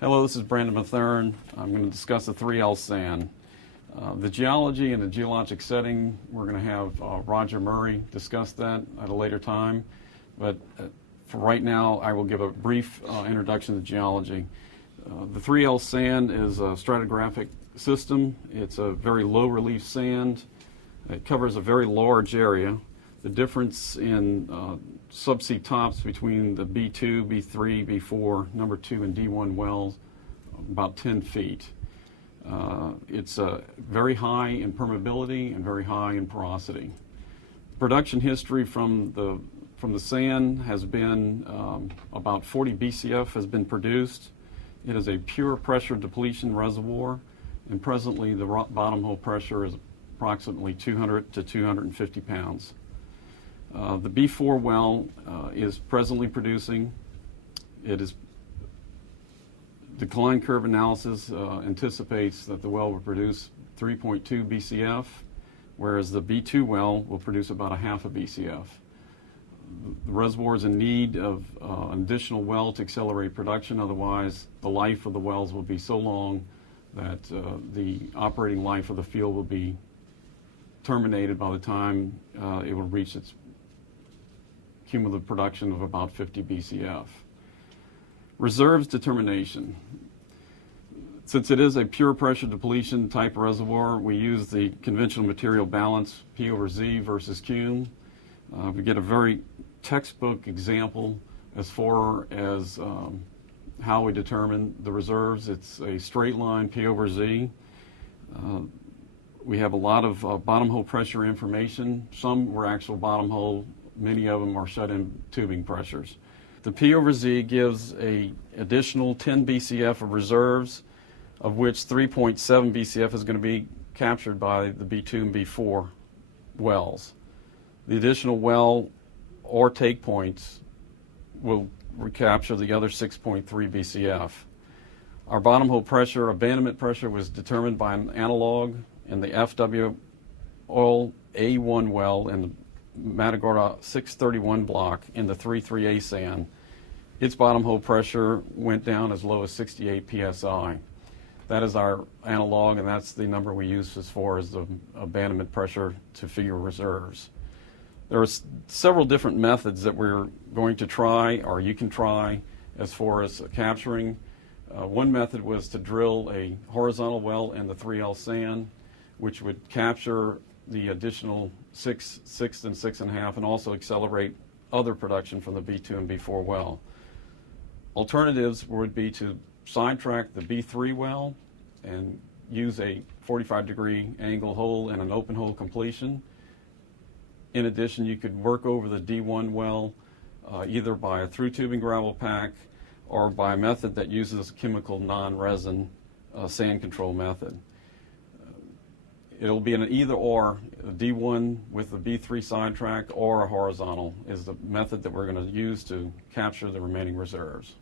Hello, this is Brandon Matherne. I'm going to discuss the 3L sand. The geology and the geologic setting, we're going to have Roger Murray discuss that at a later time. But for right now, I will give a brief introduction to geology. The 3L sand is a stratigraphic system. It's a very low relief sand. It covers a very large area. The difference in subsea tops between the B2, B3, B4, number 2, and D1 wells, about 10 feet. It's very high in permeability and very high in porosity. Production history from the sand has been about 40 BCF has been produced. It is a pure pressure depletion reservoir, and presently the bottom hole pressure is approximately 200 to 250 pounds. The B4 well is presently producing. Decline curve analysis anticipates that the well will produce 3.2 BCF, whereas the B2 well will produce about a half a BCF. The reservoir is in need of an additional well to accelerate production. Otherwise, the life of the wells will be so long that the operating life of the field will be terminated by the time it will reach its cumulative production of about 50 BCF. Reserves determination. Since it is a pure pressure depletion type reservoir, we use the conventional material balance, P over Z versus Q. We get a very textbook example as far as how we determine the reserves. It's a straight line, P over Z. We have a lot of bottom hole pressure information. Some were actual bottom hole. Many of them are shut-in tubing pressures. The P over Z gives an additional 10 BCF of reserves, of which 3.7 BCF is going to be captured by the B2 and B4 wells. The additional well or take points will recapture the other 6.3 BCF. Our bottom hole pressure, abandonment pressure, was determined by an analog in the FW oil A1 well in the Matagorda 631 block in the 3-3A sand. Its bottom hole pressure went down as low as 68 psi. That is our analog, and that's the number we use as far as the abandonment pressure to figure reserves. There are several different methods that we're going to try, or you can try, as far as capturing. One method was to drill a horizontal well in the 3L sand, which would capture the additional 6, 6, and 6.5, and also accelerate other production from the B2 and B4 well. Alternatives would be to sidetrack the B3 well and use a 45-degree angle hole and an open hole completion. In addition, you could work over the D1 well either by a through tubing gravel pack or by a method that uses chemical non-resin sand control method. It'll be an either or, a D1 with the B3 sidetrack or a horizontal is the method that we're going to use to capture the remaining reserves.